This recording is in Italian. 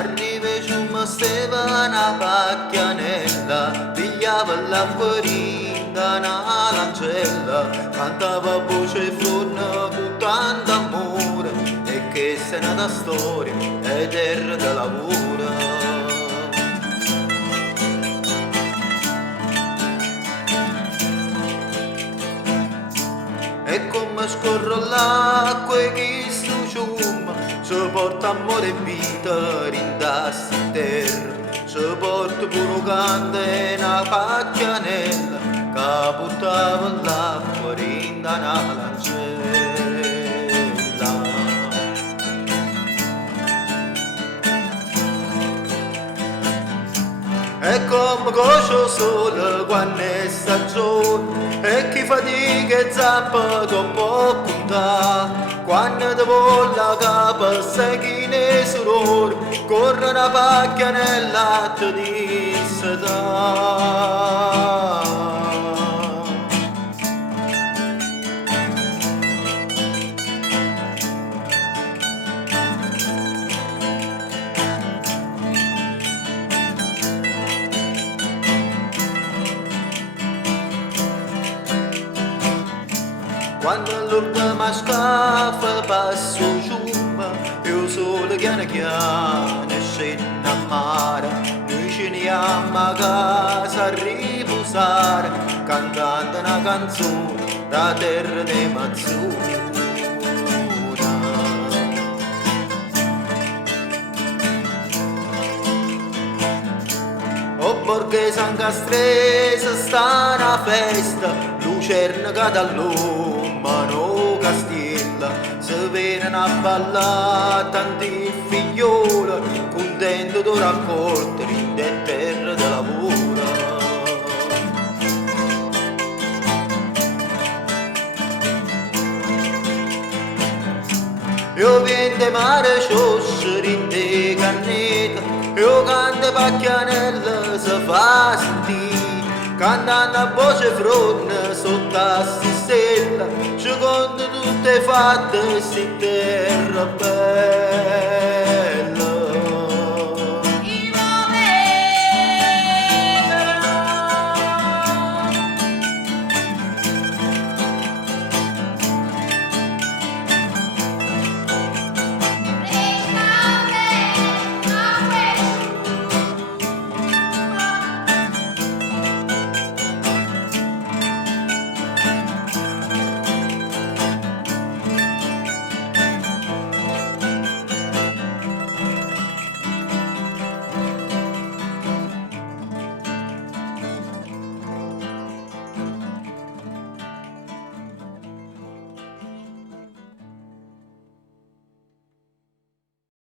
Arriva giù ma stava una pacchianella, pigliava l'acquarinda una lancella, cantava a voce forna con tanto amore, e che se ne da storia e terra da lavoro. E come scorre l'acqua e chi sto ciumma, ci porta amore e vita rindassi in terra, ci porta pure cante una pacchianella, che portava l'acqua rinda una lancella. E come coscio sole quando è stagione, e chi fatica e zappa dopo punta, quando ti vuole la capa sai chi ne sorore, corre una pacchia nel latte di seta. Quando l'ultima scaffa passo giù, io solo piano piano scendo a mare, noi ce ne andiamo a casa a riposare, cantando una canzone da terra di Mazzura. O borghese in castrese sta una festa, lucerna dall'uomo castilla, se viene a ballare tanti figlioli, contento di raccogliere in terra di lavoro. Io vendo mare sciosce rinde canneta, io canto pacchianella si fa sentire, cantando a voce fronte sotto a stella, ci conto tutte fatte si terra bella.